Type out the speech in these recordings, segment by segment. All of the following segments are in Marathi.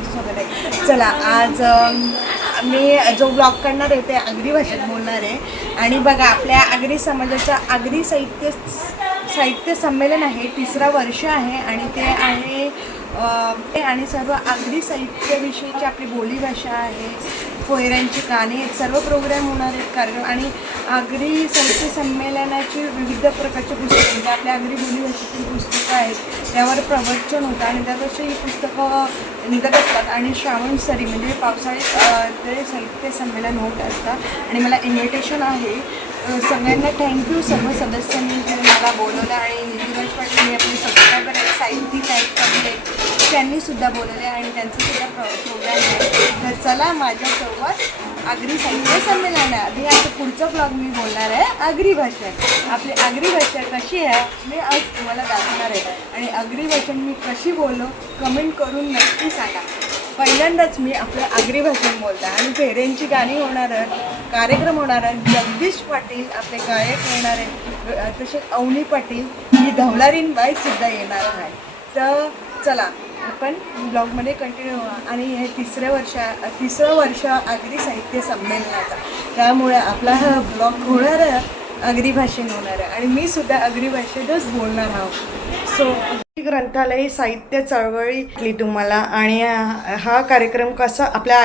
सर्वांचं स्वागत आहे. चला आज मी जो ब्लॉग करणार आहे ते आगरी भाषेत बोलणार आहे. आणि बघा आपल्या आगरी समाजाचं आगरी साहित्य संमेलन आहे, 3रं वर्ष आहे आणि ते आहे आणि सर्व आगरी साहित्याविषयीची आपली बोलीभाषा आहे, पोयऱ्यांची गाणी आहेत, सर्व प्रोग्राम होणार आहेत कार्यक्रम. आणि आगरी साहित्य संमेलनाची विविध प्रकारची पुस्तकं म्हणजे आपल्या आगरी बोलीभाषेतील पुस्तकं आहेत, त्यावर प्रवचन होतं आणि त्यापेक्षा ही पुस्तकं निघत असतात. आणि श्रावण सरी म्हणजे पावसाळ्यात ते साहित्य संमेलन होत असतात आणि मला इन्व्हिटेशन आहे. सगळ्यांना थँक्यू, सर्व सदस्यांनी मला बोलवलं आणि नितीराज पाटील हे आपले सबस्क्रायबर आहेत, साहित्यिक आहेत, कवी आहेत, त्यांनीसुद्धा बोलवले आणि त्यांचंसुद्धा प्रोग्राम आहे. तर चला माझ्यासोबत आगरी साहित्य संमेलन आहे. आधी आता पुढचा ब्लॉग मी बोलणार आहे आगरी भाषा. आपली आगरी भाषा कशी आहे मी आज तुम्हाला दाखवणार आहे. आणि आगरी भाषा मी कशी बोललो कमेंट करून नक्की सांगा. पहिल्यांदाच मी आपल्या आगरी भाषेत बोलते आणि पेरेंची गाणी होणार आहेत, कार्यक्रम होणार आहेत, जगदीश पाटील आपले गायक येणार आहेत, तसेच अवनी पाटील ही धवलारीन बाईसुद्धा येणार आहे. तर चला आपण ब्लॉगमध्ये कंटिन्यू आणि हे 3रं वर्ष आगरी साहित्य संमेलनाचा, त्यामुळे आपला हा ब्लॉग होणार आहे आगरी भाषेत होणार आहे आणि मी सुद्धा आगरी भाषेतच बोलणार आहोत. सो ग्रंथालय साहित्य चळवळीतली तुम्हाला आणि हा कार्यक्रम कसा आपल्या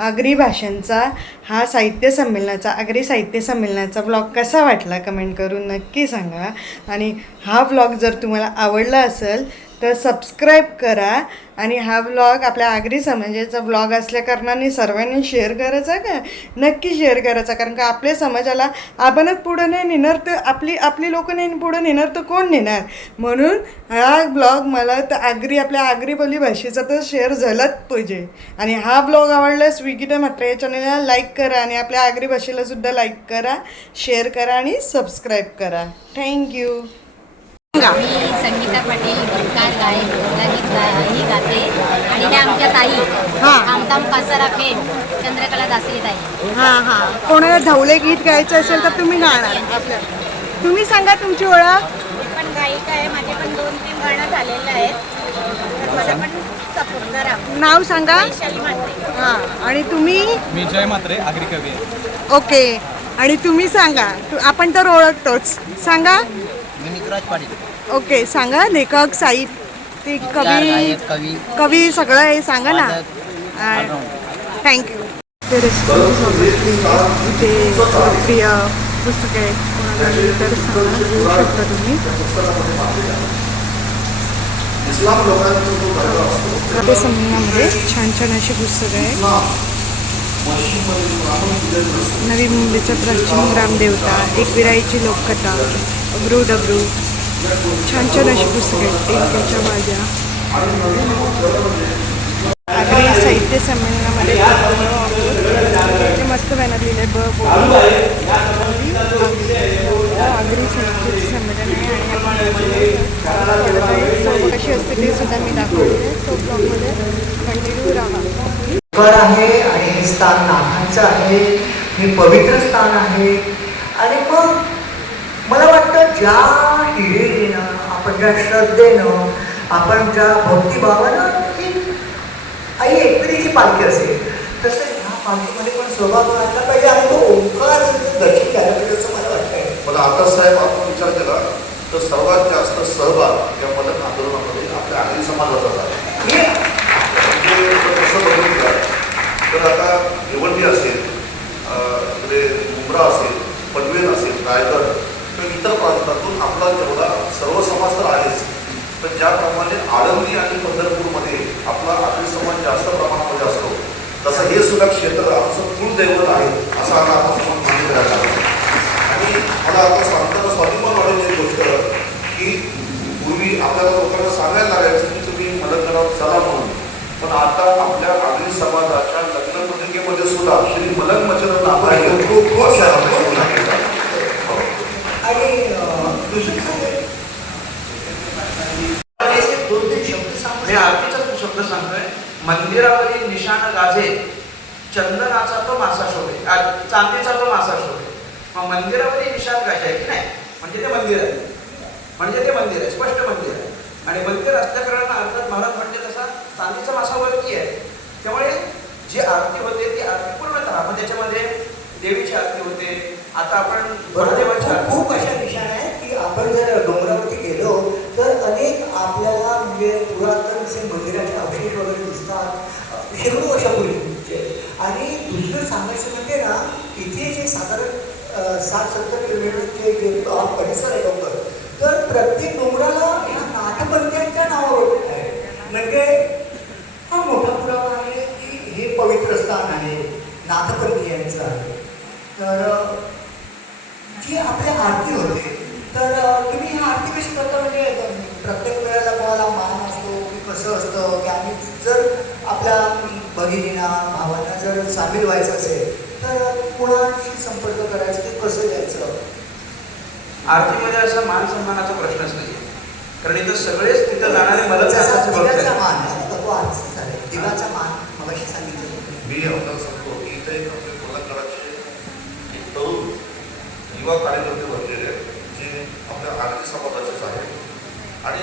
आगरी भाषांचा हा साहित्य संमेलनाचा आगरी साहित्य संमेलनाचा ब्लॉग कसा वाटला कमेंट करून नक्की सांगा. आणि हा ब्लॉग जर तुम्हाला आवडला असेल तर सबस्क्राईब करा आणि हा ब्लॉग आपल्या आगरी समाजाचा ब्लॉग असल्याकारणाने सर्वांनी शेअर करायचा का नक्की शेअर करायचा. कारण का आपल्या समाजाला आपणच पुढं नाही नेणार तर आपली लोकं नाही पुढं नेणार तर कोण नेणार. म्हणून हा ब्लॉग मला तर आपल्या आगरी बोली भाषेचा तर शेअर झालाच पाहिजे. आणि हा ब्लॉग आवडला स्विगीटा मात्र या चॅनलला लाईक करा आणि आपल्या आगरी भाषेला सुद्धा लाईक करा, शेअर करा आणि सबस्क्राईब करा. थँक्यू. मी संगीता पाटील गीतकार गायक ही गाते आणि त्या आमच्या ताई आमताम कासारा पेठ चंद्रकला दासरी ताई. हां कोणाला धवले गीत गायचं असेल तर तुम्ही गाणार आपल्या. तुम्ही सांगा तुमची ओळख. मी पण गायिका आहे, माझे पण 2-3 गाणं झालेलं आहेत, तर मला पण सपोर्ट करा. नाव सांगा. वैशाली म्हात्रे. हां आणि तुम्ही. मी जय म्हात्रे आगरी कवी आहे. ओके आणि तुम्ही सांगा. आपण तर ओळखतोच. सांगा. मी निकराज पाटील. ओके सांगा. लेखक साहित्यिक कवी सगळं हे सांगा ना. थँक्यू. ते इथे प्रिय पुस्तकं आहेत, कोणाला तर सांगू शकता तुम्ही. त्या संमेलनामध्ये छान छान अशी पुस्तकं आहेत. नवी मुंबईचा प्राचीन ग्रामदेवता, एकविराईची लोककथा, अब्रू डब्रू, छान छान अशी पुस्तकं आहेत. टेक्याच्या बाजा. आगरी साहित्य संमेलनामध्ये ते मस्त बॅनर लिहिले आगरी साहित्य संमेलन आहे आणि कशी असते ते सुद्धा मी दाखवले. तो ब्लॉगमध्ये कंटिन्यू राहा. आहे आणि हे स्थान नाथांचं आहे, हे पवित्र स्थान आहे. आणि मग मला वाटतं ज्या हिरिरीनं आपण ज्या श्रद्धेनं आपण ज्या भक्तिभावानं ही आई एकविरीची पालखी असेल तसं ह्या पालखीमध्ये पण सहभाग व्हायला पाहिजे आणि तो ओंकार दर्शन घ्यायला पाहिजे असं मला वाटतंय. मला आता साहेब आपण विचार केला तर सर्वात जास्त सहभाग या मदत आंदोलनामध्ये आपल्या आगरी समाजाचा झाला. कसं बघितलं तर आता भिवंडी असेल, इकडे मुंब्रा असेल, पनवेल असेल, रायगड किंवा इतर प्रांतातून आपला जेवढा सर्व समाज तर आहेच, पण ज्याप्रमाणे आळंदी आणि पंढरपूरमध्ये आपला आगरी समाज जास्त प्रमाणामध्ये असतो तसं हे सुद्धा क्षेत्र आमचं कुलदैवत आहे असं आता आपण समाज मान्य करायला हवं. आणि मला आता सांगताना स्वाभिमान वाढवली एक गोष्ट की पूर्वी आपल्याला लोकांना सांगायला लागायचं की तुम्ही मदत करावं चला म्हणून, पण आता आपल्या आगरी समाजाच्या लग्न पत्रिकेमध्ये सुद्धा श्री मलंग मचर नाव आहे. मी आरतीचा शब्द सांगतोय. मंदिरावरील निशाण गाजे, चंदनाचा तो मासा शोभे, चांदीचा तो मासा शोभे. मग मंदिरावरील निशाण गाजे आहे की नाही म्हणजे ते मंदिर आहे, स्पष्ट मंदिर आहे. आणि मंदिर असल्या कारणानं अर्थात महाराज म्हणजे तसा चांदीचा मासा वरती आहे. त्यामुळे जी आरती होते ती आरती पूर्णतः मग त्याच्यामध्ये देवीची आरती होते. आता आपण महादेवाची आरती खूप अशा निशाण आहेत की आपण जर डोंगरावरती गेलो तर अनेक आपल्याला म्हणजे पुरातन असे मंदिराचे अवशेष वगैरे दिसतात शेकडो वर्षापूर्वीचे. आणि दुसरं सांगायचं म्हणजे ना इथे जे साधारण 60-70 किलोमीटरचे जे परिसर आहे डोंगर, तर प्रत्येक डोंगराला ह्या नाथपंथीयांच्या नावावर आहे. म्हणजे हा मोठा पुरावा आहे की हे पवित्र स्थान आहे, नाथपंथीयांचं आहे. तर जी आपल्या आरती होते, तर तुम्ही ही आरती कशी करता? म्हणजे प्रत्येक वेळेला कोणाला मान असतो की कसं असतं की आम्ही जर आपल्या भगिनींना भावांना जर सामील व्हायचं असेल तर कोणाशी संपर्क करायचा, ते कसं द्यायचं? आरतीमध्ये असा मान सन्मानाचा प्रश्नच नाही, कारण इथं सगळेच तिथं जाणारे मला दिव्याचा मान आता तो आरती झाला. दिव्याचा मान मगाशी सांगितलं मी आपल्याला सांगतो की इथे एक आपले कोल्हापुराचे एक तरुण युवा कार्यकर्ते बनलेले आहेत, जे आपल्या आरती समाजाचेच आहेत आणि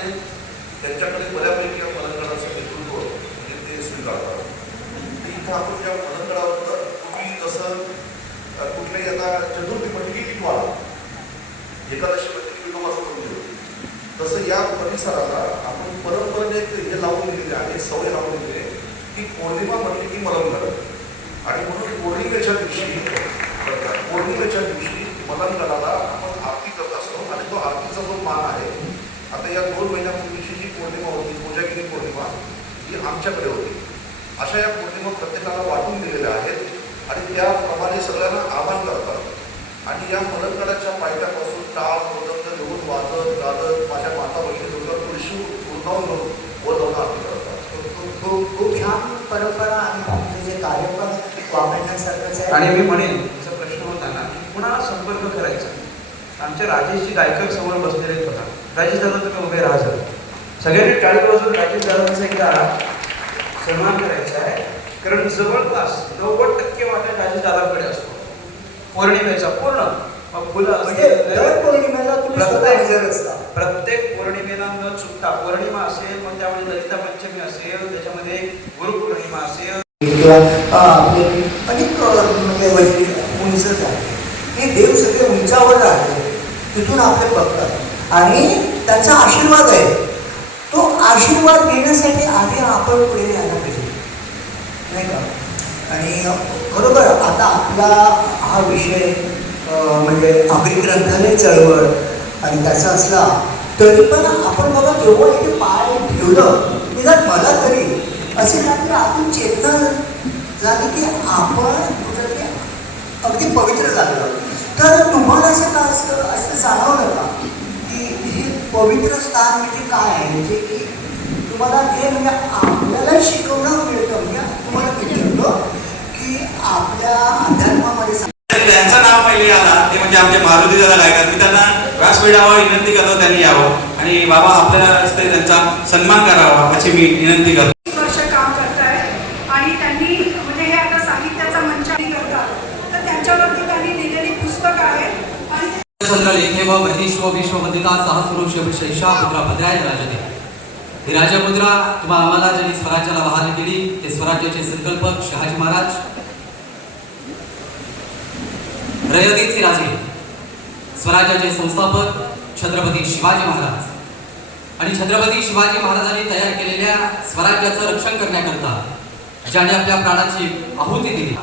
त्यांच्याकडे बऱ्यापैकी या मलंगडाचं नेतृत्व म्हणजे ते स्वीकारतात. इथं आपण ज्या मलंगडावर तुम्ही जसं कुठल्याही आता चतुर्थी म्हटली की वाढ, एकादशी म्हटली की विठोबाचं मंदिर, तसं या परिसराला आपण परंपरेने हे लावून दिलेले आहे, सवय लावून दिली आहे की पौर्णिमा म्हटली की मलंगड, आणि म्हणून पौर्णिमेच्या दिवशी मलंगडाला आपण आरती करत असतो. आणि तो आरतीचा जो मान आहे, आता या 2 महिन्यापूर्वीची जी पौर्णिमा होती, कोजागिरी पौर्णिमा, ही आमच्याकडे होती. अशा या पौर्णिमा प्रत्येकाला वाटून दिलेल्या आहेत आणि त्याप्रमाणे सगळ्यांना आवाहन करतात. आणि या मलंगडाच्या पायथ्यापासून टाळ मृदंग घेऊन वाजत गाजत माझ्या माता बहिणीबरोबर तुळशी पूर्ण बोलवणं आरती करतात. खूप छान परंपरा आणि तुमचे जे कार्य पण वापरण्यासारखंच आहे. आणि मी म्हणेन असा प्रश्न होता ना की कुणाला संपर्क करायचा. आमच्या राजेशजी गायकर समोर बसलेले आहेत बघा. राजेश दादा तुम्ही उभे राहा जरा. सगळ्यांनी टाळी वाजवून राजेश दादांचा एकदा सन्मान करायचा आहे, कारण जवळपास 90% वाटा राजेश दादांकडे असतो पौर्णिमेचा पूर्ण फुलं म्हणजे दर पौर्णिमेला तुम्ही स्वतः हजर असता. प्रत्येक पौर्णिमेला न चुकता. पौर्णिमा असेल, मग त्यामध्ये ललिता पंचमी असेल, त्याच्यामध्ये गुरुपौर्णिमा असेल किंवा आपले अनेक म्हणजे वैदिक उंचच आहे. हे देव सगळे उंचावर राहते, तिथून आपले बघतात आणि त्यांचा आशीर्वाद आहे. तो आशीर्वाद घेण्यासाठी आधी आपण पुढे यायला पाहिजे, नाही का? आणि खरोखर आता आपला हा विषय म्हणजे आगरी ग्रंथालय चळवळ आणि त्याचा असला तरी पण आपण बघा जेव्हा इथे पाय ठेवलं, निदान मला तरी असे काहीतरी आतून चेतना झाली की आपण कुठे अगदी पवित्र झालं. तर तुम्हाला असं जाणवलं का की हे पवित्र स्थान म्हणजे काय आहे? म्हणजे की तुम्हाला जे म्हणजे आपल्याला शिकवणं मिळतं, म्हणजे तुम्हाला विचारतो की आपल्या अध्यात्मामध्ये त्यांचं नाव पहिले आला ते म्हणजे आमचे मारुती दादा गायकर. मी त्यांना व्यासपीठावर विनंती करतो त्यांनी यावं आणि बाबा आपल्याला त्यांचा सन्मान करावा अशी मी विनंती करतो. वर्ष काम करतायत आणि त्यांनी म्हणजे हे आता साहित्याचा मंचाने करतात, तर त्यांच्यावरती त्यांनी लिहिलेली पुस्तकं आहेत आणि चंद्रलेखे व ब्रह्मेश्व विश्ववंदिता सहस्रोष शैषा मुद्रा भद्राय राजते. ही राजमुद्रा तुम्हाला आम्हाला ज्यांनी स्वराज्याला बहाल केली ते स्वराज्याचे संकल्पक शहाजी महाराज, रयतेचे राजे, स्वराज्याचे संस्थापक छत्रपती शिवाजी महाराज. आणि छत्रपती शिवाजी महाराजांनी तयार केलेल्या स्वराज्याचं रक्षण करण्याकरता ज्याने आपल्या प्राणाची आहुती दिली,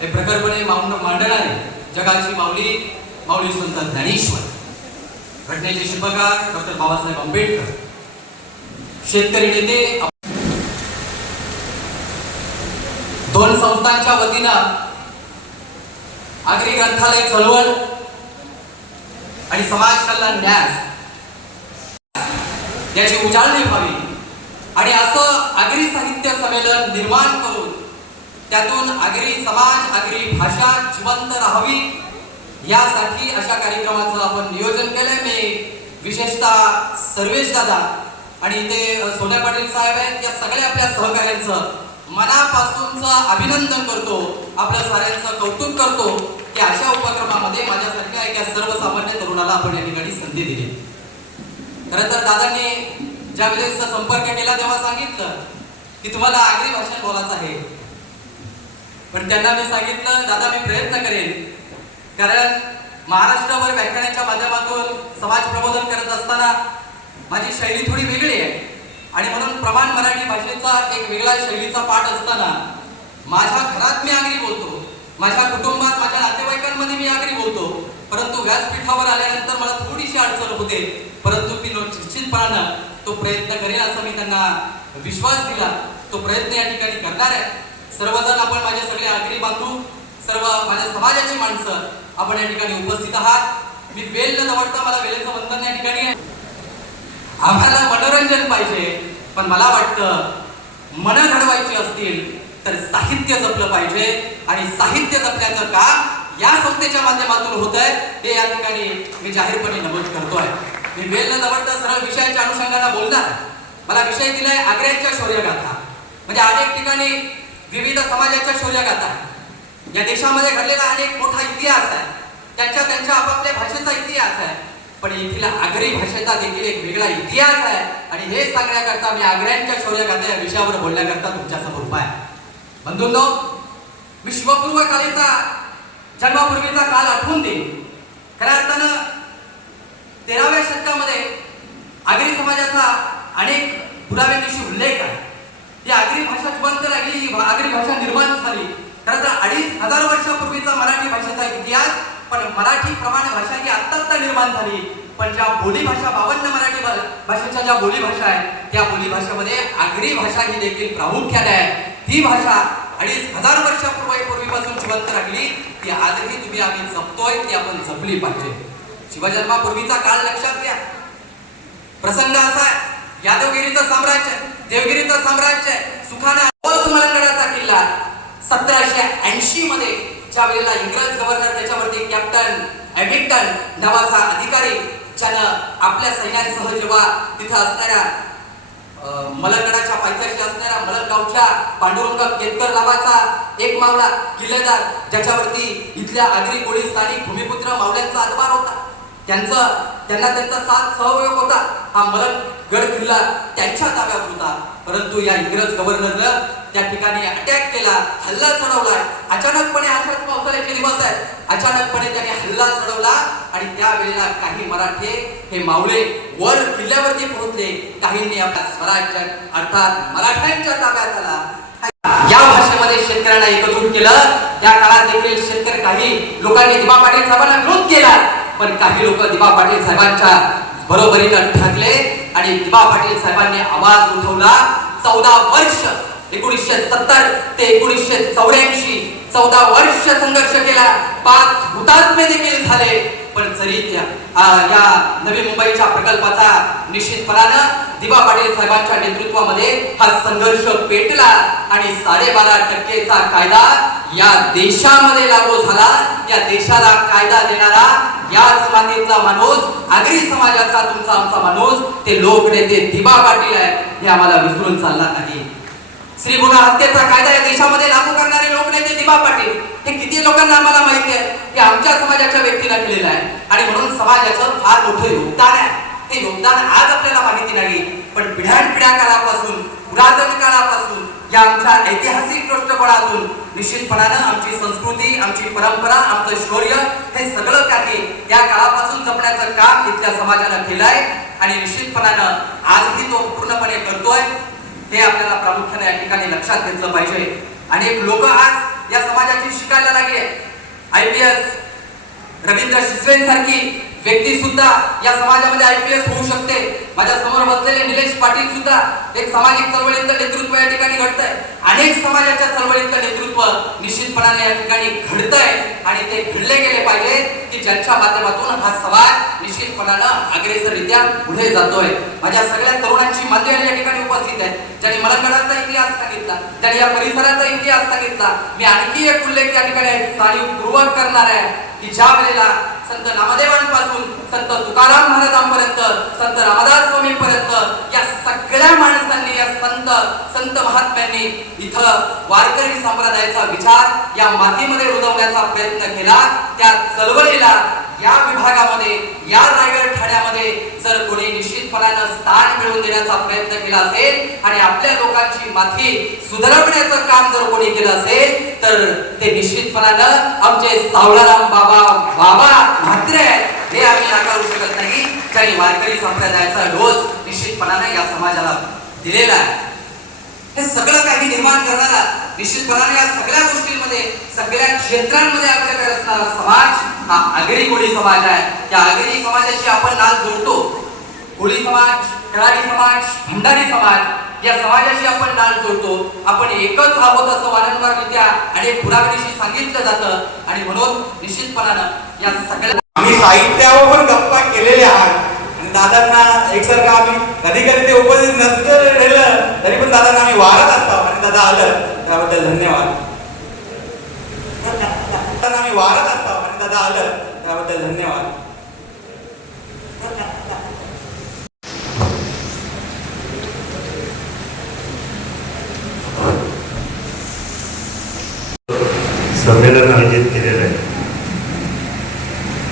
हे प्रखरपणे मांडणारे जगाची माऊली संत ज्ञानेश्वर, घटनेचे शिल्पकार डॉक्टर बाबासाहेब आंबेडकर, शेतकरी नेते, 2 संस्थांच्या वतीनं आगरी ग्रंथालय चळवळ आणि समाज कल्याण न्यास याची उजाळणी व्हावी आणि असं आगरी साहित्य संमेलन निर्माण करून त्यातून आगरी समाज, आगरी भाषा जिवंत राहावी यासाठी अशा कार्यक्रमाचं आपण नियोजन केलंय. मी विशेषतः सर्वेश दादा आणि ते सोन्या पाटील साहेब आहेत, या सगळ्या आपल्या सहकार्यांचं मनापासूनचं अभिनंदन करतो, आपल्या साऱ्यांचं कौतुक करतो की अशा उपक्रमामध्ये माझ्यासारख्या एका सर्वसामान्य तरुणाला आपण या ठिकाणी संधी दिली. खरं तर दादांनी ज्या वेळेस संपर्क केला तेव्हा सांगितलं की तुम्हाला आगरी भाषेत बोलायचं आहे. पण त्यांना मी सांगितलं, दादा मी प्रयत्न करेन, कारण महाराष्ट्रावर व्याख्यानाच्या माध्यमातून समाज प्रबोधन करत असताना माझी शैली थोडी वेगळी आहे आणि म्हणून प्रमाण मराठी भाषेचा एक वेगळा शैलीचा पाठ असताना माझ्या घरात मी आगरी बोलतो, माझ्या कुटुंबात माझ्या नातेवाईकांमध्ये मी आगरी बोलतो, परंतु व्यासपीठावर आल्यानंतर मला थोडीशी अडचण होते, परंतु मी निश्चितपणानं तो प्रयत्न करेन असं मी त्यांना विश्वास दिला. तो प्रयत्न या ठिकाणी करणार आहे. सर्वजण आपण माझे सगळे आगरी बांधू, सर्व माझ्या समाजाची माणसं आपण या ठिकाणी उपस्थित आहात. मी वेल न दवडता मला वेळेचं वंदन या ठिकाणी आहे. आम्हाला मनोरंजन पाहिजे, पण मला वाटतं मन घडवायची असतील तर साहित्य जपलं पाहिजे आणि साहित्य जपण्याचं काम या संस्थेच्या माध्यमातून होत आहे हे या ठिकाणी मी जाहीरपणे नमूद करतोय. मी वेल न दवडता सरळ विषयाच्या अनुषंगाने बोलणार. मला विषय दिलाय आग्र्याच्या शौर्यगाथा. म्हणजे अनेक ठिकाणी विविध समाजाच्या शौर्यगाथा, या देशामध्ये घडलेला अनेक मोठा इतिहास आहे, त्यांच्या आपापल्या भाषेचा इतिहास आहे, पण येथील आगरी भाषेचा देखील एक वेगळा इतिहास आहे. आणि हे सांगण्याकरता मी आग्र्यांच्या शौर्यगाथा या विषयावर बोलण्याकरता तुमच्या समोर उभा आहे. बंधूंनो, मी शिवपूर्व काळीचा जन्मापूर्वीचा काळ आठवून देईन. खऱ्या अर्थानं 13व्या शतकामध्ये आगरी समाजाचा अनेक पुराव्यांविषयी उल्लेख आहे. ही आगरी भाषा जिवंत राहिली, ही आगरी भाषा निर्माण झाली. खरं तर 2500 वर्षापूर्वीचा मराठी भाषेचा इतिहास, पण मराठी प्रमाण भाषा ही आत्ता निर्माण झाली. पण ज्या बोलीभाषा 52 मराठी भाषेच्या ज्या बोलीभाषा आहेत त्या बोलीभाषेमध्ये आगरी भाषा ही देखील प्रामुख्याने आहे. ती भाषा 2500 वर्षापूर्वीपासून जिवंत राहिली. ती आजही तुम्ही आम्ही जपतोय, ती आपण जपली पाहिजे. शिवजन्मापूर्वीचा काळ लक्षात घ्या. प्रसंग असा आहे, यादवगिरीचं साम्राज्य, देवगिरीचं साम्राज्य, सुखाने मलंगडाचा किल्ला 1780 मध्ये ज्या वेळेला इंग्रज गव्हर्नर त्याच्यावरती कॅप्टन एडिंग्टन नावाचा अधिकारी, ज्यानं आपल्या सैन्यासह जेव्हा तिथं असणाऱ्या मलंगडाच्या पायथ्याशी असणाऱ्या मलंगावच्या पांडुरंग केतकर नावाचा एक मावळा किल्लेदार, ज्याच्यावरती इथल्या आगरी कोळी स्थानिक भूमिपुत्र मावळ्यांचा आदबार होता, त्यांना त्यांचा साथ सहयोग होता. हा मलंगड किल्ला त्यांच्या ताब्यात होता. परंतु या इंग्रज गव्हर्नरनं त्या ठिकाणी अटॅक केला, हल्ला चढवला. अचानकपणे अशाच पावसाळ्याचे दिवस आहेत, अचानकपणे त्याने हल्ला चढवला आणि त्यावेळेला काही मराठे हे मावळे वर किल्ल्यावरती पोहोचले. काहींनी आपल्या स्वराज्य अर्थात मराठ्यांच्या ताब्यात आला. या भाषेमध्ये शेतकऱ्यांना एकजूट केलं. त्या काळात देखील शेतकरी काही लोकांनी दिबा पाटील साहेबांना विरोध केला, पण काही लोक दिबा पाटील साहेबांच्या बरोबरीनं ठाकले आणि दिबा पाटील साहेबांनी आवाज उठवला. 14 वर्ष 1970 ते 1984 14 वर्ष संघर्ष केला. 5 हुतात्मे देखील झाले. पण जरी या नवी मुंबईच्या प्रकल्पाचा निश्चितपणानं दिबा पाटील साहेबांच्या नेतृत्वामध्ये हा संघर्ष पेटला आणि 12.5% कायदा या देशामध्ये लागू झाला. या देशाला कायदा देणारा याच मातीतला माणूस, आगरी समाजाचा तुमचा आमचा माणूस, ते लोकनेते दिबा पाटील आहे. हे आम्हाला विसरून चालणार नाही. श्री गुन्हा हत्येचा कायदा या देशामध्ये लागू करणारे लोकनेते दिबा पाटील, हे किती लोकांना आम्हाला माहिती आहे की आमच्या समाजाच्या व्यक्तीला केलेलं आहे. आणि म्हणून समाजाचं फार मोठं योगदान आहे. ते योगदान आज आपल्याला माहिती नाही, पण पिढ्यानपिढ्या काळापासून, पुरातन काळापासून, या आमच्या ऐतिहासिक दृष्टिकोनातून निश्चितपणानं आमची संस्कृती, आमची परंपरा, आमचं शौर्य हे सगळं काही या काळापासून जपण्याचं काम इथल्या समाजानं केलंय आणि निश्चितपणानं आजही तो पूर्णपणे करतोय. हे आपल्याला प्रामुख्याने या ठिकाणी लक्षात घेतलं पाहिजे. अनेक लोक आज या समाजाची शिकायला लागले. IPS रवींद्र शिसवेंसारखी व्यक्ती सुद्धा या समाजामध्ये IPS होऊ शकते. माझ्या समोर बसलेले निलेश पाटील सुद्धा एक सामाजिक चळवळीचं नेतृत्व या ठिकाणी घडतंय. अनेक समाजाच्या चळवळीचं नेतृत्व निश्चितपणाने या ठिकाणी घडतंय आणि ते घडले गेले पाहिजे की ज्यांच्या माध्यमातून हा समाज निश्चितपणानं अग्रेसररित्या पुढे जातोय. माझ्या सगळ्या तरुणांची माध्यमे या ठिकाणी उपस्थित आहेत, ज्यांनी मलंगडाचा इतिहास सांगितला, ज्यांनी या परिसराचा इतिहास सांगितला. मी आणखी एक उल्लेख या ठिकाणी जाणीवपूर्वक करणार आहे की ज्या वेळेला संत नामदेवांपासून संत तुकाराम महाराजांपर्यंत, संत रामदास स्वामींपर्यंत या सगळ्या माणसांनी, या संत महात्म्यांनी इथं वारकरी संप्रदायाचा विचार या मातीमध्ये रुजवण्याचा प्रयत्न केला. त्या चळवळीला या विभागामध्ये, या रायगड ठाण्यामध्ये जर कोणी निश्चितपणानं स्थान मिळवून देण्याचा प्रयत्न केला असेल आणि आपल्या लोकांची माथी सुधारवण्याचं काम जर कोणी केलं असेल तर ते निश्चितपणानं आमचे सावळाराम बाबा म्हात्रे आहेत, हे आम्ही नाकारू शकत नाही. ज्यांनी वारकरी संप्रदायाचा डोस निश्चितपणानं या समाजाला दिलेला आहे. हे सगळं काही निर्माण करणारा निश्चितपणाने या सगळ्या गोष्टींमध्ये, सगळ्या क्षेत्रांमध्ये आपल्याकडे असणारा समाज हा आगरी कोळी समाज आहे. त्या आगरी समाजाशी आपण नाळ जोडतो. कोळी समाज, कराडी समाज, भंडारी समाज या समाजाशी आपण नाळ जोडतो. आपण एकच आहोत असं वारंवाररित्या अनेक पुराव्याशी सांगितलं जातं आणि म्हणून निश्चितपणानं या सगळ्या आम्ही साहित्यावर पण गप्पा केलेल्या आहात आणि दादांना एकसारखं आम्ही कधी कधी ते उपस्थित नसतं राहिलं तरी पण दादांना आम्ही वारत असतो आणि दादा आलं त्याबद्दल धन्यवाद. दादांना आम्ही वारत असतो आणि दादा आलं त्याबद्दल धन्यवाद. संमेलन आयोजित केलेलं आहे.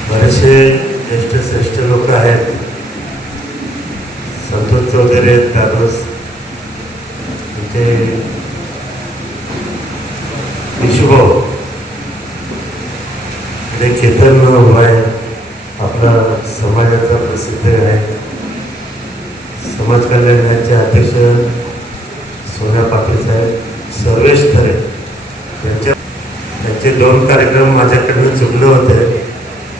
बरेचसे ज्येष्ठ श्रेष्ठ लोक आहेत. संतोष चौधरी आहेत त्यावेळेस इथे विशुभाऊ इथे केतन आहे, आपला समाजाचा प्रसिद्ध आहे. समाज कल्याणाचे अध्यक्ष सोन्या पाटील साहेब, सर्वेश थरे त्यांचे 2 कार्यक्रम माझ्याकडनं चुकले होते,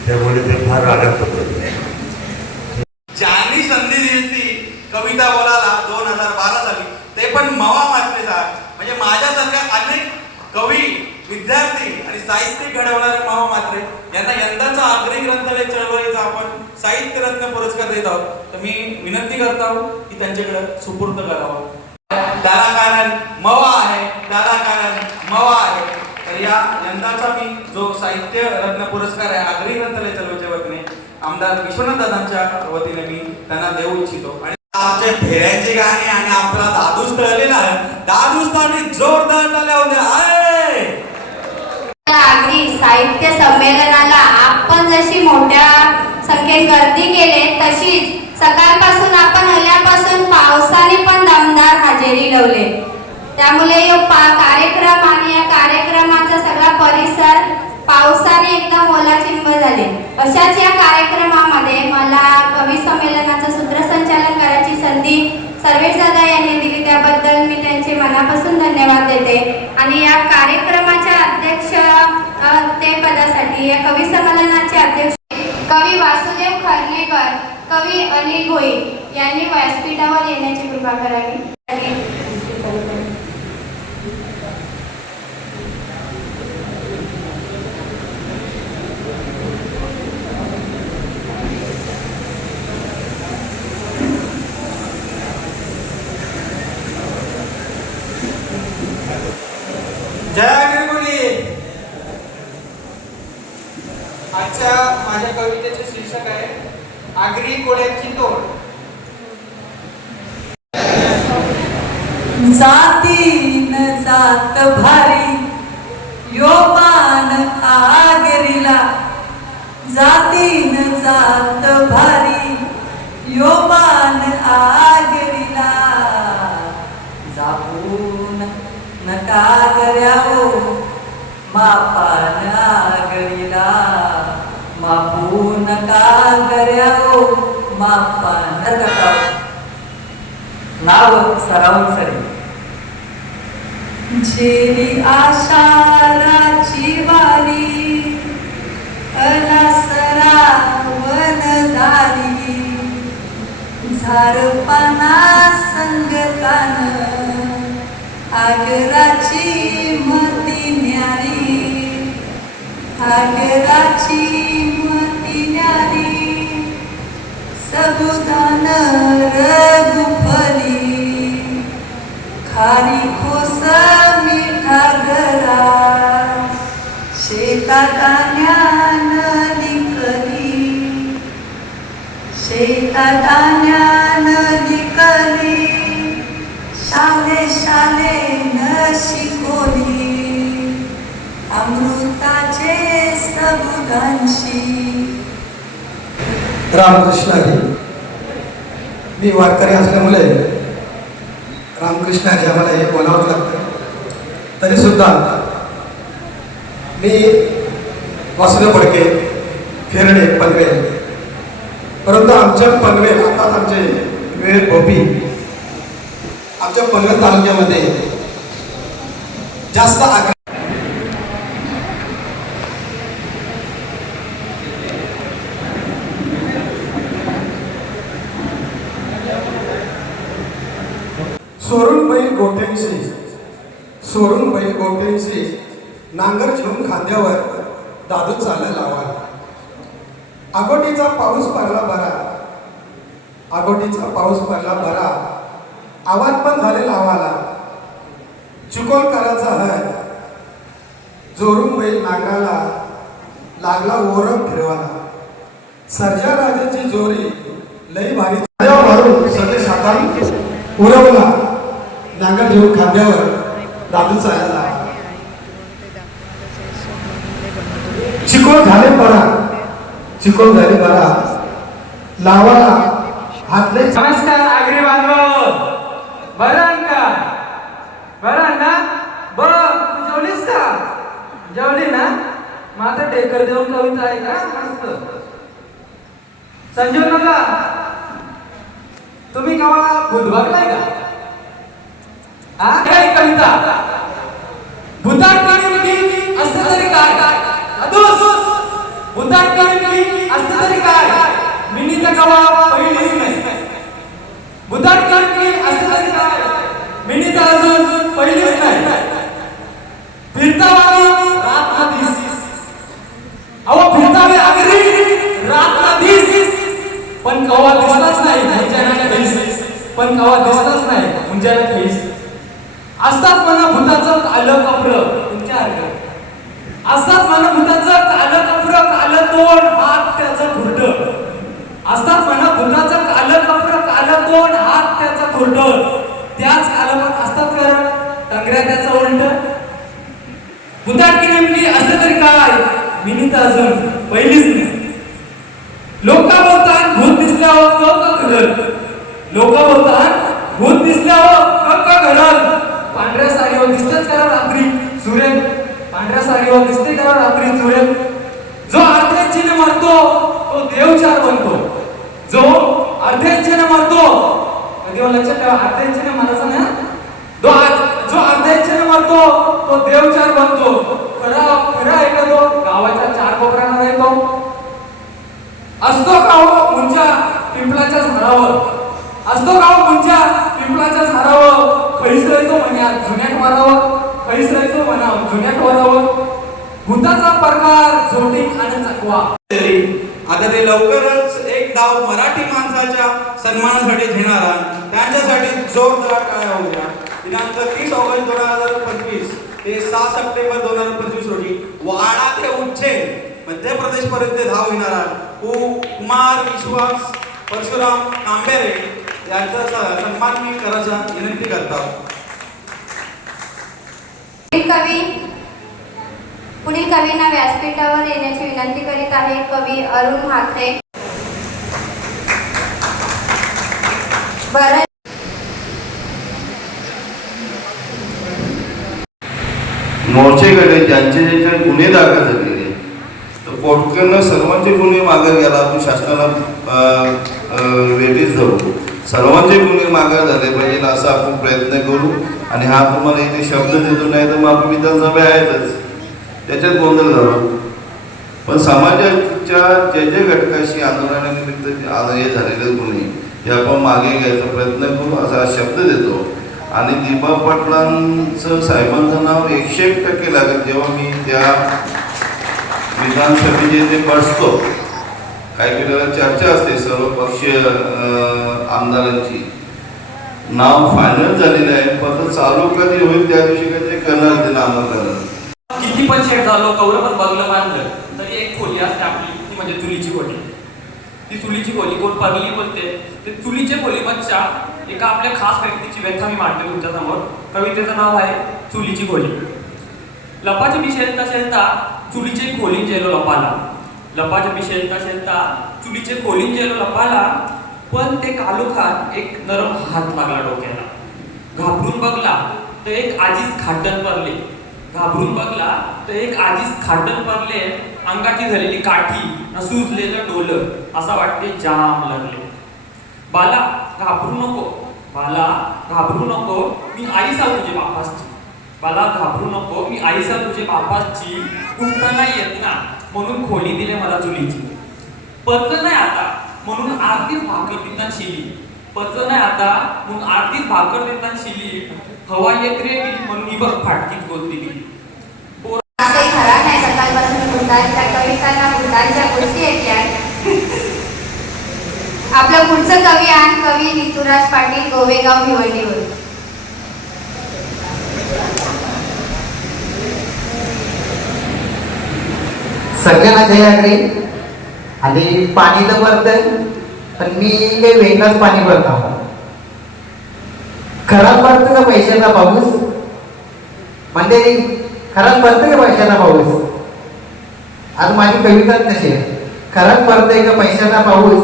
त्यामुळे ते फार रागात होते. ज्यांनी संधी दिली कविता बोलायला 2012 साली, ते पण मवा मात्रेचा, म्हणजे माझ्यासारख्या अनेक कवी, विद्यार्थी आणि साहित्यिक घडवणारे मवा मात्रे यांना यंदाचा आगरी ग्रंथालय चळवळीचा आपण साहित्य रत्न पुरस्कार देत आहोत. तर मी विनंती करतो की त्यांच्याकडे सुपूर्द करावा. त्याला कारण मवा आहे, त्याला कारण मवा आहे. तर या यंदाचा मी जो साहित्य रत्न पुरस्कार आहे आगरी ग्रंथालय चळवळीच्या वतीने आमदार विश्वनाथ दादांच्या वतीने मी त्यांना देऊ इच्छितो. आणि आमचे फेऱ्यांचे गाणे आणि आपला दादूस तळलेला आहे, दादूसाठी जोरदार टाळ्या होत्या. आगरी साहित्य संमेलनाला आपण जशी मोठ्या संख्येने गर्दी केली तशीच सकाळपासून आपण आल्यापासून पावसाने पण दमदार हजेरी लावले. त्यामुळे कार्यक्रम आणि या कार्यक्रमाचा सगळा परिसर पावसाने एकदम ओलाचिंब झाले. अशाच या कार्यक्रमामध्ये मला कवी संमेलनाचं सूत्रसंचालन करायची संधी सर्वेश दादा यांनी दिली, त्याबद्दल मी त्यांचे मनापासून धन्यवाद देते. आणि या कार्यक्रमाच्या अध्यक्ष ते पदासाठी या कवी संमेलनाचे अध्यक्ष कवी वासुदेव खर्लेकर, कवी अनिल भोई यांनी व्यासपीठावर येण्याची कृपा करावी. जय आगरी कोळी. आजच्या माझ्या कवितेचे शीर्षक आहे आगरी कोळ्यांची तोड. जातीन जात भारी योमान आगरीला, जातीन जात भारी योमान आगरीला, जापून नका गर्याओ मापान आगरीला, मापू नका गर्याओ मापान करताओ. नाव सरावून सरी झेली आषाढाची वारी अनासरा वनदारी, झाडपाना संगतान आगराची मती न्यारी, आगराची मती न्यारी, सबुदान रघुफली खारी खोस मिठा घरा, शेतात आण्यान लिकली, शेतात आण्यान लिकली, शाले शाले न शिकवली, अमृताचे सबुदांशी रामकृष्ण हरी. मी वारकरी असल्यामुळे रामकृष्ण हरी आम्हाला हे बोलावं लागतं. तरीसुद्धा मी वासुदेव फडके खेरडे पनवेल, परंतु आमच्या पनवेल आता आमचे विवेक भोपी आमच्या पनवेल तालुक्यामध्ये जास्त सोरून बैल गोठ्यांशी नांगर घेऊन खांद्यावर दादू चालला लावा. आगोटीचा पाऊस पडला बरा, आवाज पण झाले लावाला. चुकोल करायचा है जोरून बैल नांगराला, लागला ओरख फिरवाला. सर्जा राजाची जोरी लई भारी मारून सगळे सातारा उरवला. नांगर घेऊन खांद्यावर दादू चालायला. चिकोल झाले बरा, लावाला हात लई. नमस्कार आगरी बांधव, बरं का? बरं ना? बघ तू जेवलीस का? जेवली ना? माझा टेकर देऊन कविता आहे का? मस्त. संजय नका तुम्ही केव्हा भूत बघलाय का? हा काय कविता? भूताट करून असं तरी काय? भूताट करून असं तरी काय? मिनीचा कवा पहिलीच नाही. भूताट करून असं तरी काय? मिनीचा अजून पहिलीच नाही. फिरता वाली रात ना दिस, अहो फिरता वे आगरी रात ना दिस, पण कवा दिसलाच नाही मुंजाला खैस. पण कवा दिसलाच नाही मुंजाला खैस. असतात म्हणा भूताचं कालं कपडं तुमच्या असतात म्हणा भूताचं कालं कपडं, कालं तोंड, हात त्याचं खुरड. असतात म्हणा भूताचं कालं कपडं, कालं तोंड, हात त्याचं खुरड. त्याच कालमात असतात कारण टंगऱ्या त्याचं उलट. भूताट की नेमकी असं तरी काय? मिनी तर अजून पहिलीच नाही. लोक बोलतात भूत दिसल्यावर क घडल. लोक बोलतात भूत दिसल्यावर क घडल. पांढऱ्या साडीवर दिसतेच करा रात्री सूर्य, पांढऱ्या साडीवर दिसते करा रात्री सूर्य. जो अर्ध्या इच्छेने मरतो तो देवचार बनतो. जो अर्ध्या इच्छेने मरतो, कधी लक्षात ठेवा, अर्ध्या इच्छेने मरायचं ना. जो अर्ध्या इच्छेने मरतो तो देवचार बनतो. खरं आहे का? तो गावाच्या 4 कोपऱ्यावर येतो. असतो का हो मुंजा पिंपळाच्या झाडावर? असतो का हो मुंजा पिंपळाच्या झाडावर? खैस राहायचो म्हणा जुन्यात मारावं, खैस राहायचो म्हणा जुन्यात मारावं. भूताचा प्रकार झोटिंग आणि चकवा. आता ते लवकरच एक डाव मराठी माणसाच्या सन्मानासाठी घेणार, त्यांच्यासाठी जोरदार टाळ्या होऊ द्या. दिनांक 30 ऑगस्ट 2025 ते 6 सप्टेंबर 2025 रोजी वाडा ते उज्जैन मध्य प्रदेश पर्यंत धाव घेणारा कुमार विश्वास परशुराम कांबेरे यांचा सन्मान मी करायचा विनंती करतो. पुढील कवींना व्यासपीठावर येण्याची विनंती करीत आहे कवी अरुण म्हात्रे. बरं मोर्चेकडे ज्यांचे ज्यांचे गुन्हे दाखल झालेले तर कोर्टानं सर्वांचे गुन्हे मागे घ्यायला आपण शासनाला वेटीस धरू. सर्वांचे गुन्हे मागे झाले पाहिजे असा आपण प्रयत्न करू. आणि हा तुम्हाला इथे शब्द देतो, नाही तर मग आपण विधानसभा आहेतच, त्याच्यात गोंधळ झालो. पण समाजाच्या जे घटकाशी आंदोलनानिमित्त हे झालेले गुन्हे हे आपण मागे घ्यायचा प्रयत्न करू असा शब्द देतो. आणि दीपा पाटलांचं साहेबांचं नाव 101% लागेल जेव्हा मी त्या विधानसभेचे ते बसतो. काही वेळेला चर्चा असते सर्व पक्षीय आमदारांची, नाव फायनल झालेलं आहे, पण चालू कधी होईल त्या दिवशी काहीतरी करणार ते नामकरण. किती पण शेट झालो कवरं पण बघलं बांधलं तरी एक खोली असते आपली, ती म्हणजे चुलीची खोली. ती चुलीची खोली कोण परली बोलते ते चुलीच्या खोलीमधच्या एका आपल्या खास व्यक्तीची व्यथा मी मांडते तुमच्या समोर. कवितेचं नाव आहे चुलीची खोली. लपाची मी शेलता चुलीची खोली गेलो लपाला. लपाछपी शेलता चुलीचे खोलीत गेलो लपाला, पण ते कालोखात एक नरम हात लागला डोक्याला. घाबरून बघला तर एक आजीच खाड्डण पडले. घाबरून बघला तर एक आजीच खाड्डण पडले. अंगाची झालेली काठी न सुजलेलं डोलं असा वाटते जाम लागले. बाला घाबरू नको, बाला घाबरू नको, मी आई सा तुझे बापाची. बाला घाबरू नको, मी आई सा तुझे बापाची. उठता नाही येत ना म्हणून खोली दिले मला चुलीची. पच नाही आता म्हणून आरतीच भाकर देताना शिली. पच नाही आता म्हणून आरतीच भाकर देताना शिली. हवा येत रे म्हणून ही बघ फाटकीच गोष्टी दिली. काही खरा नाही, सकाळपासून भूतांच्या कवितांना भूतांच्या गोष्टी येतात. आपलं पुढचं कवी आहे कवी नितुराज पाटील, गोवेगाव भिवंडीवर. सगळ्यांना जयाग्री. आणि पाणी तर भरतंय, पण मी काही वेगळंच पाणी भरतो. खराब पडतं का पैशाचा पाऊस? म्हणजे खराब पडतं का पैशाचा पाऊस? आज माझी कविताच तशी आहे. खराब पडतंय का पैशाचा पाऊस,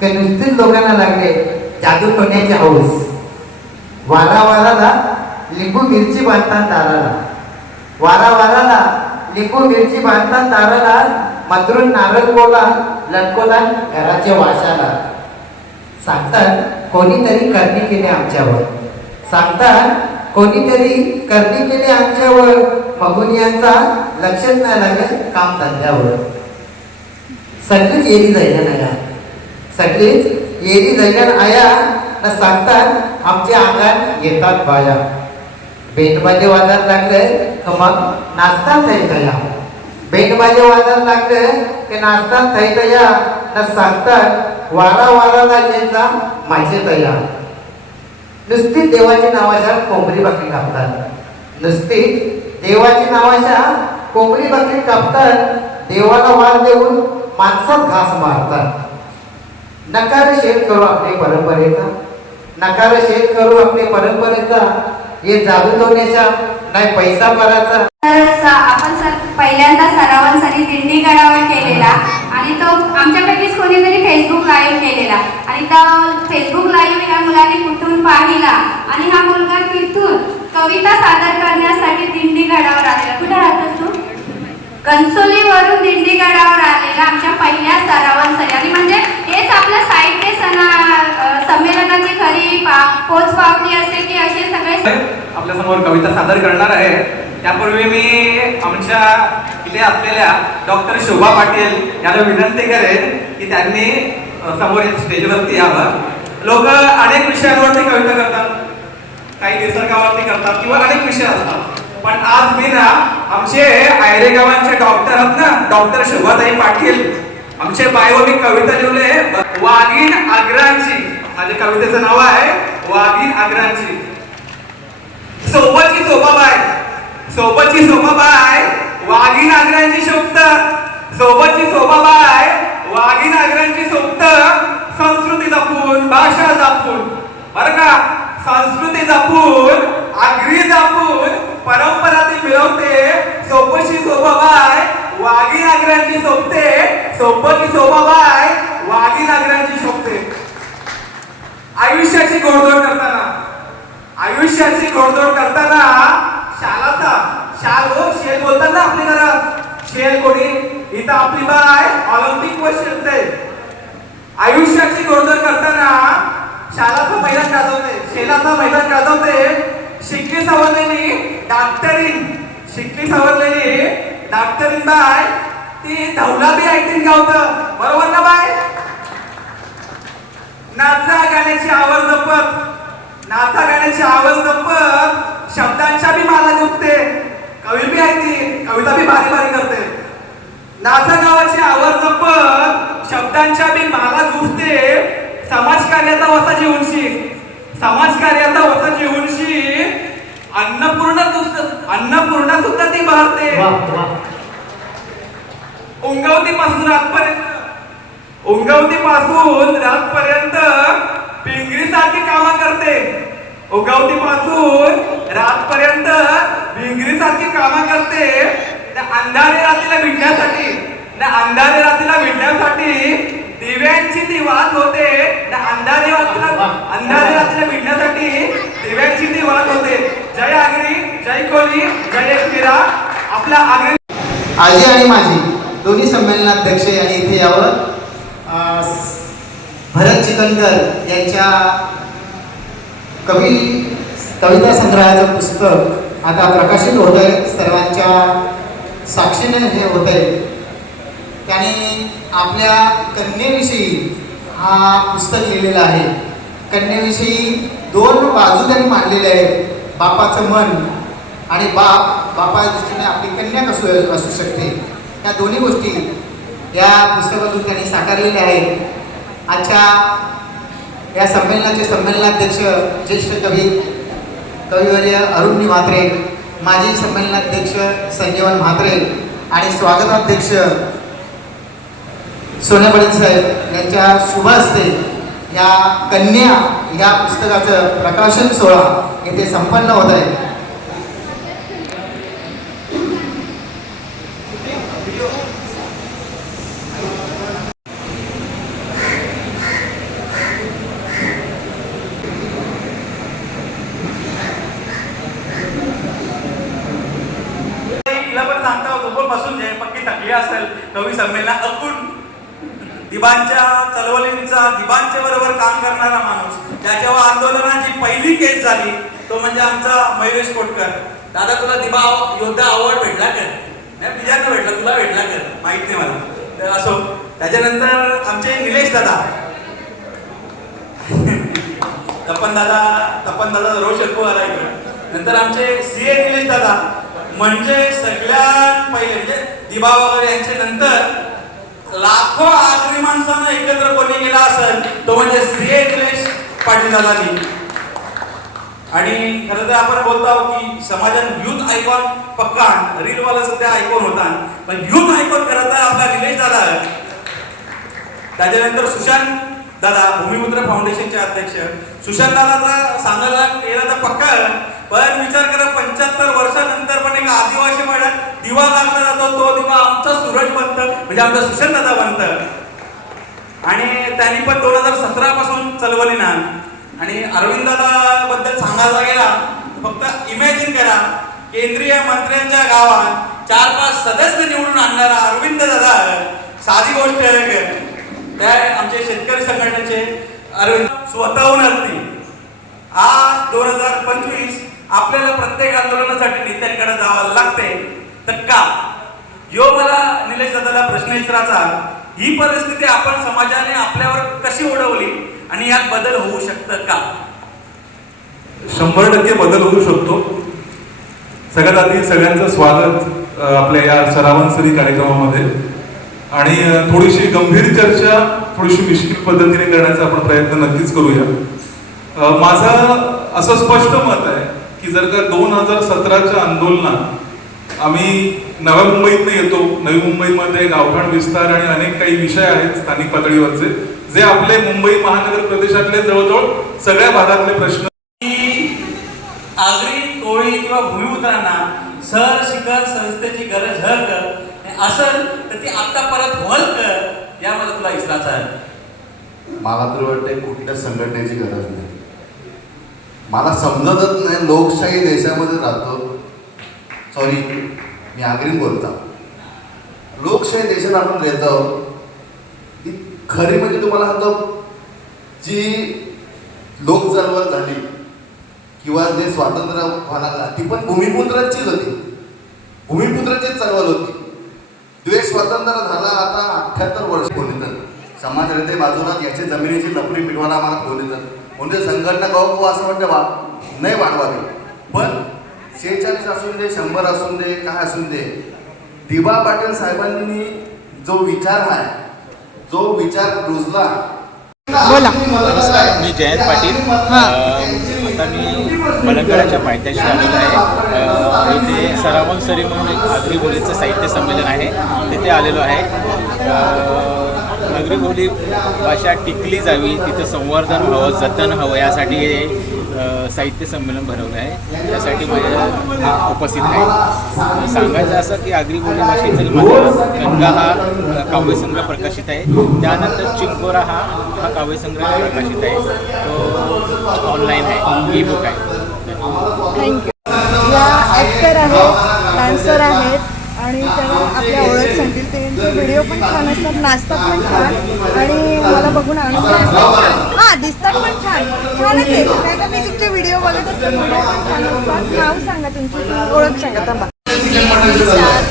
का नुसतीच लोकांना लागले जादू टोण्याची हौस. वारा वाराला लिंबू मिरची बांधतात दाराला. वारा वाराला लिंबू मिरची बांधतात दाराला. मधुरून नारळ गोला लटकोला घराच्या वाशाला. सांगतात कोणीतरी करणी केली आमच्यावर. सांगतात कोणीतरी करणी केली आमच्यावर. मगून यांचा लक्षच नाही लागेल काम धंद्यावर. सगळीच येरी जायला नाही, सगळीच येरी जायला आया न सांगतात आमच्या अंगात येतात बाया. बेंडबाजे वाजायला लागले तर मग नाचतात थै तया. बेंडबाजे वाजायला लागले ते नाचतात थै तया न सांगतात वारा वाराला यांचा माझे तया. नुसती देवाच्या नावाच्या कोंबडी बकरी कापतात. नुसती देवाच्या नावाच्या कोंबडी बकरी कापतात. देवाला वार देऊन माणसात घास मारतात. नकार शेत करू आपल्या परंपरेचा. नकार शेत करू आपल्या परंपरेचा. हे जादू टोण्याचा नाही पैसा भरायचा. आपण पहिल्यांदा सरावांसाठी दिंडी गडावर केलेला आणि तो आमच्यापैकीच कोणीतरी फेसबुक लाईव्ह केलेला आणि त्या फेसबुक लाईव्ह या मुलाने कुठून पाहिला आणि हा मुलगा तिथून कविता सादर करण्यासाठी दिंडी गडावर आलेला. कुठे राहतोस तू? कणसोलीवरून दिंडी गडावर आलेला आमच्या पहिल्या सरावांसाठी. आणि म्हणजे हेच आपल्या साहित्य संमेलनाची खरी पोचपावती असेल की असे सगळे आपल्या समोर कविता सादर करणार आहे. त्यापूर्वी मी आमच्या इथे असलेल्या डॉक्टर शोभा पाटील यांना विनंती करेन की त्यांनी समोर स्टेजवरती यावं. लोक अनेक विषयांवरती कविता करतात, काही निसर्गावरती करतात किंवा अनेक विषय असतात. पण आज मी ना आमचे आयरे गावांचे डॉक्टर आहेत ना, डॉक्टर शोभाताई पाटील आमचे बायवर मी कविता लिहिले वाघीण आग्रांची. माझ्या कवितेचं नाव आहे वाघीण आग्रांची. सोबतची सोबाबाई, सोबतची सोबाबाई वाघीण आग्रांची शोभत. सोबतची सोबाबाई वाघीण आग्रांची शोभत. संस्कृती जपून भाषा जपून बरं का, संस्कृती जपून आगरी जपून परंपरा ती मिळवते. सोबतची सोबाबाई वाघीण आग्रांची शोभते. सोबतची सोबाबाई वाघीण आग्रांची शोभते. आयुष्याची घोडदौड करताना, आयुष्याची घोडदौड करताना शालाचा शाल हो शेल बोलतात ना आपल्या घरात. शेल कोणी इथं आपली बाय ऑलिम्पिक वर शिरते. आयुष्याची घोडदौड करताना शालाचं मैदान गाजवते, शेलाचं मैदान गाजवते. शिकली सवरलेली डॉक्टरीन, शिकली सवरलेली डॉक्टरीन बाय ती धवलाबी ऐकून गावतं. बरोबर ना बाय? नाचा गाण्याची आवड जपत, नाचा गाण्याची आवड जपत शब्दांच्या बी माला गुंतते. कवी बी आहे ती कविता बी भारी भारी करते. नाचा गावाची आवड जपत शब्दांच्या बी माला गुंतते. समाजकार्याचा वसा जीवनशी, समाजकार्याचा वसा जीवनशी अन्नपूर्णा सुद्धा ती बहरते. उंगवतीपासून रातपर्यंत, उंगवतीपासून रातपर्यंत भिंगरीसारखी कामं करते. उगवतीपासून रातपर्यंत भिंगरीसारखी कामं करते. त्या अंधाऱ्या रात्रीला भिडण्यासाठी आणि अंधारे रात्रीला मिटण्यासाठी दिव्यांची ती वाट होते. अंधारे रात्रीला मिटण्यासाठी दिव्यांची ती वाट होते. जय आगरी, जय कोली, जय एकविरा. आपल्या आगरी आजी आणि माझी दोन्ही संमेलनाध्यक्ष आणि इथे यावं. भरत चिकनकर यांच्या कविता संग्रहाचं पुस्तक आता प्रकाशित होत आहे. सर्वांच्या साक्षीने हे होत आहे. त्याने आपल्या कन्येविषयी हा पुस्तक लिहिलेला आहे. कन्येविषयी 2 बाजू त्यांनी मांडलेल्या आहेत. बापाचं मन आणि बापाच्या दृष्टीने आपली कन्या कसं असू शकते, या दोन्ही गोष्टी या पुस्तकातून त्यांनी साकारलेल्या आहेत. आजच्या या संमेलनाचे संमेलनाध्यक्ष ज्येष्ठ कविवर्य अरुण म्हात्रे, माजी संमेलनाध्यक्ष संजीवन म्हात्रे आणि स्वागताध्यक्ष सोन्या पाटील साहेब यांच्या शुभ हस्ते या कन्या या पुस्तकाचं प्रकाशन सोहळा येथे संपन्न होत आहे. असेल कवी संमेलन अकून दिबांच्या चळवळींचा दिबांच्या बरोबर काम करणारा माणूस. त्याच्यावर आंदोलनाची पहिली केस झाली तो म्हणजे आमचा मयुरेश कोटकर. दादा तुला दिबा योद्धा अवॉर्ड भेटला कर? नाही बिजानं भेटला, तुला भेटला कर माहित नाही मला. तर असो. त्याच्यानंतर आमचे निलेश दादा तपन दादा रोशन आला इकडे. नंतर आमचे सीए निलेश दादा म्हणजे सगळ्यात पहिले म्हणजे दिबा वगैरे यांच्या नंतर लाखो आगरी माणसांना एकत्र कोणी गेला असेल तो म्हणजे सीए निलेश पाटील दादानी. आणि खरं तर आपण बोलतो की समाजात युथ आयकॉन पक्का रील वाला सध्या आयकॉन होता, पण युथ आयकॉन करत आपला निलेश दादा. त्याच्यानंतर सुशांत दादा भूमिपुत्र फाउंडेशनचे अध्यक्ष. सुशांत दादाचा सांगायला केला तर पक्का, पण विचार करा 75 वर्षानंतर पण एक आदिवासी पाड्यात दिवा लागला जातो. तो दिवा आमचा सूरज बनतं म्हणजे आमचा सुशांत दादा बनतं. आणि त्यांनी पण 2017 पासून चळवली ना. आणि अरविंद दादा बद्दल सांगायला गेला फक्त इमॅजिन करा, केंद्रीय मंत्र्यांच्या गावात 4-5 सदस्य निवडून आणणारा अरविंद दादा साधी गोष्ट आहे. त्या आमचे शेतकरी संघटनेचे अरविंद स्वतःहून असतील. आज 2025 आपल्याला प्रत्येक आंदोलनासाठी नेत्यांकडे जावं लागते तर का? यो मला निलेश दादाला प्रश्न विचारायचा, ही परिस्थिती आपण समाजाने आपल्यावर कशी ओढवली आणि यात बदल होऊ शकतं का? 100% बदल होऊ शकतो. सगळ्यात आधी सगळ्यांचं स्वागत आपल्या या सरावांसरी कार्यक्रमामध्ये. आणि थोडीशी गंभीर चर्चा थोडीशी मिश्किल पद्धतीने करण्याचा आपण प्रयत्न नक्कीच करूया. माझं असं स्पष्ट मत आहे की जर का 2017च्या आंदोलनात आम्ही नव्या मुंबईतनं येतो. नवी मुंबईमध्ये गावठाण विस्तार आणि अनेक काही विषय आहेत स्थानिक पातळीवरचे, जे आपले मुंबई महानगर प्रदेशातले जवळजवळ सगळ्या भागातले प्रश्न. आगरी कोळी किंवा भूमिपुत्रांना सर शिखर संस्थेची गरज असेल तर ती आता परत होल कर, या मला तुला विचारायचं आहे. मला तर वाटते कुठल्या संघटनेची गरज नाही. मला समजतच नाही, लोकशाही देशामध्ये राहतो. सॉरी मी आगरीन बोलता. लोकशाही देशात आपण राहतो. ती खरी म्हणजे तुम्हाला सांगतो, जी लोक चळवळ झाली किंवा जे स्वातंत्र्य व्हायला ती पण भूमिपुत्रांचीच होती. भूमिपुत्रांचीच चळवळ होती. द्वेष स्वतंत्र झाला आता 78 वर्ष कोण येतात. समाज रहिते बाजूला याच्या जमिनीची लपडी मिटवायला आम्हाला कोण येतात. म्हणजे संघटना गाव असं वाटतं नाही वाढवावी. पण 46 असून दे, 100 असून दे, काय असून दे, दिबा पाटील साहेबांनी जो विचार आहे, जो विचार रुजला. नमस्कार, मी जयंत पाटील. आता मी मलंगडाच्या पायथ्याशी आलेलो आहे. इथे सरावंसरी म्हणून एक आगरी बोलीचं साहित्य संमेलन आहे, तिथे आलेलो आहे. आगरी बोली भाषा टिकली जावी, तिथं संवर्धन हवं, जतन हवं, यासाठी साहित्य संमेलन भरवलं आहे. त्यासाठी माझ्या उपस्थित आहे. सांगायचं असं की आगरी बोली भाषेतील माझा गंगा हा काव्यसंग्रह प्रकाशित आहे. त्यानंतर चिंकोरा हा काव्यसंग्रह प्रकाशित आहे. तो ऑनलाईन आहे, ई बुक आहे. थँक्यू. या ॲक्टर आहेत, डान्सर आहेत आणि त्यांना आपल्या ओळख सांगतील. त्यांचे व्हिडिओ पण छान असतात, नाचतात पण छान आणि मला बघून आनंद वाटतो. हां, दिसतात पण छान छानच आहे. नाही का, मी तुमचे व्हिडिओ बघत असते, व्हिडिओ पण छान असतात. नाव सांगा तुमची, ओळख सांगा. थांबा.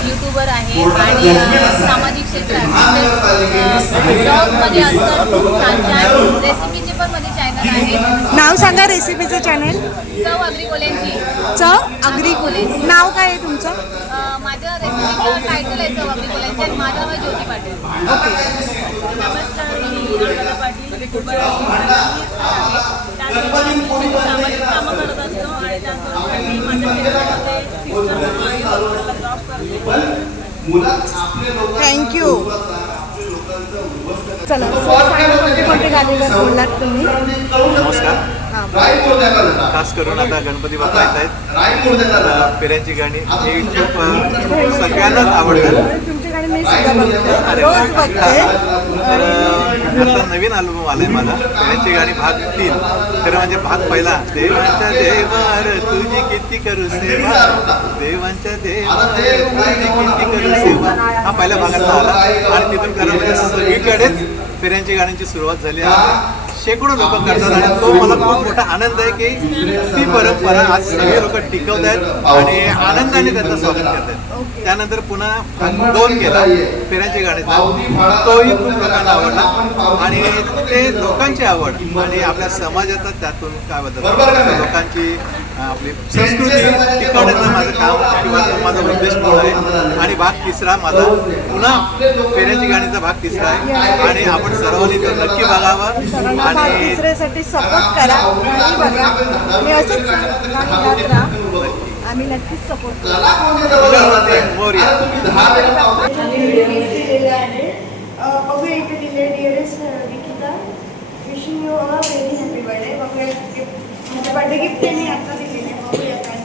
यूट्यूबर आहे आणि सामाजिक क्षेत्रात ब्लॉगमध्ये असतात छान छान रेसिपीचे पण मध्ये चॅनल आहे. नाव सांगा रेसिपीचं चॅनल. चव आगरी कोल्यांची. चव आगरी कोल्यांची. नाव काय आहे तुमचं? माझ्या रेसिपीचं टायटल आहे चव आगरी कोल्यांची आणि माझं नाव आहे ज्योती पाटील. नमस्कार, मी अनुराधा पाटील. सामाजिक कामं करत असतो आणि त्याचबरोबर माझ्या थँक्यू. चला, कोणते गाडीवर बोललात तुम्ही? नमस्कार. खास करून आता गणपती बाप्पा येत आहेत. फेऱ्यांची गाणी ही खूप सगळ्यांनाच आवडतात. तुमची गाणी मी सुद्धा बघते, रोज बघते. आता नवीन अल्बम आलाय माझा, फेऱ्यांची गाणी भाग 3. खरं म्हणजे भाग पहिला, देवांच्या देवार तुझी किती करू सेवा, देवांच्या देवार तुझी किती करू सेवा, हा पहिल्या भागातला आला. आणि तिथून खरं म्हणजे सगळीकडेच फेऱ्यांची गाण्यांची सुरुवात झाली आहे. शेकडो लोक करतात आणि तो मला खूप मोठा आनंद आहे की ती परंपरा आज सगळे लोक टिकवत आहेत आणि आनंदाने त्यांचं स्वागत करत आहेत. त्यानंतर पुन्हा भाग 2 केला फेऱ्यांची गाणीचा, तोही खूप लोकांना आवडला आणि ते लोकांची आवड आणि आपल्या समाजाचा त्यातून काय बदल लोकांची आपली संस्कृती टिकवण्याचं माझं काम किंवा माझा उद्देश पूर्ण आहे. आणि भाग 3 माझा पुन्हा फेऱ्यांची गाणीचा भाग 3 आहे आणि आपण सर्वांनी तो नक्की बघावा आणि तिसऱ्यासाठी सपोर्ट करा. गाणी बघा, मी असंच गाणी गात राहा. आम्ही नक्कीच सपोर्ट करू. बघूया इथे दिले dearest Nikita, wishing you a very happy birthday. बघूया म्हणजे बर्थडे गिफ्ट त्यांनी आता दिलेले. बघूया काय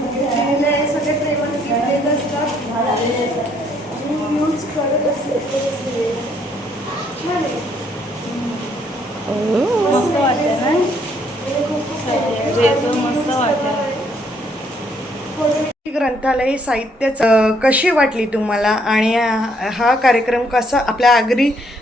दिलेलं आहे. सगळे प्रेमाने दिलेलं असतात, यूज करत असते. छान आहे, मस्त वाटतं ना, मस्त वाटतं. ग्रंथालय साहित्य कशी वाटली तुम्हाला आणि हा कार्यक्रम कसा आपल्या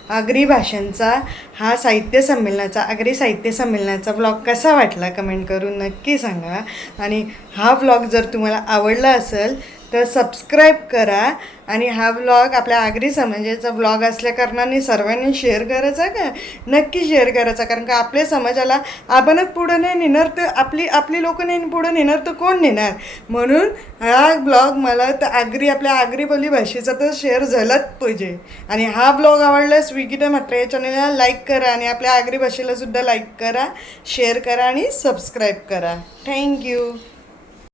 आगरी भाषांचा हा साहित्य संमेलनाचा आगरी साहित्य संमेलनाचा ब्लॉग कसा वाटला कमेंट करून नक्की सांगा. आणि हा ब्लॉग जर तुम्हाला आवडला असेल तर सबस्क्राईब करा आणि हा ब्लॉग आपल्या आगरी समाजाचा ब्लॉग असल्याकारणाने सर्वांनी शेअर करायचा का, नक्की शेअर करायचा. कारण का आपल्या समाजाला आपणच पुढं नाही नेणार तर आपली लोकं नाही पुढं नेणार तर कोण नेणार. म्हणून हा ब्लॉग मला तर आपल्या आगरी बोली भाषेचा तर शेअर झालाच पाहिजे. आणि हा ब्लॉग आवडल्यास विकिता म्हात्रे या चॅनलला लाईक करा आणि आपल्या आगरी भाषेला सुद्धा लाईक करा, शेअर करा आणि सबस्क्राईब करा. थँक्यू.